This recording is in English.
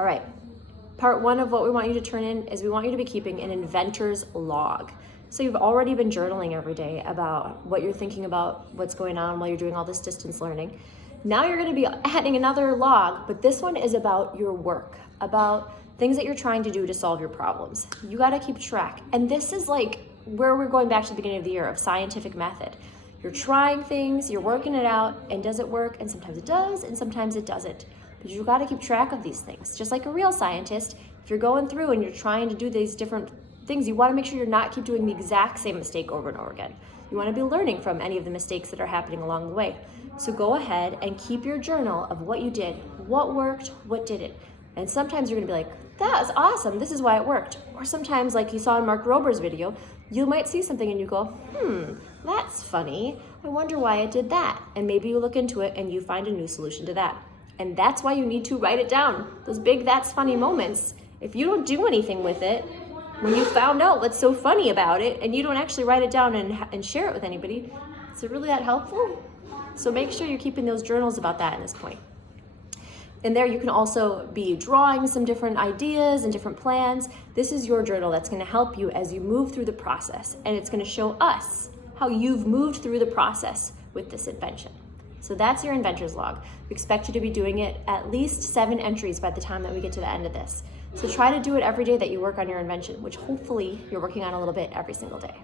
All right, part one of what we want you to turn in is we want you to be keeping an inventor's log. So you've already been journaling every day about what you're thinking about, what's going on while you're doing all this distance learning. Now you're gonna be adding another log, but this one is about your work, about things that you're trying to do to solve your problems. You gotta keep track. And this is like where we're going back to the beginning of the year of scientific method. You're trying things, you're working it out, and does it work? And sometimes it does, and sometimes it doesn't. But you gotta keep track of these things. Just like a real scientist, if you're going through and you're trying to do these different things, you wanna make sure you're not keep doing the exact same mistake over and over again. You wanna be learning from any of the mistakes that are happening along the way. So go ahead and keep your journal of what you did, what worked, what didn't. And sometimes you're gonna be like, that was awesome, this is why it worked. Or sometimes, like you saw in Mark Rober's video, you might see something and you go, that's funny. I wonder why it did that. And maybe you look into it and you find a new solution to that. And that's why you need to write it down. Those big that's funny moments, if you don't do anything with it, when you found out what's so funny about it and you don't actually write it down and share it with anybody, is it really that helpful? So make sure you're keeping those journals about that at this point. And there you can also be drawing some different ideas and different plans. This is your journal that's gonna help you as you move through the process, and it's gonna show us how you've moved through the process with this invention. So that's your inventor's log. We expect you to be doing it at least 7 entries by the time that we get to the end of this. So try to do it every day that you work on your invention, which hopefully you're working on a little bit every single day.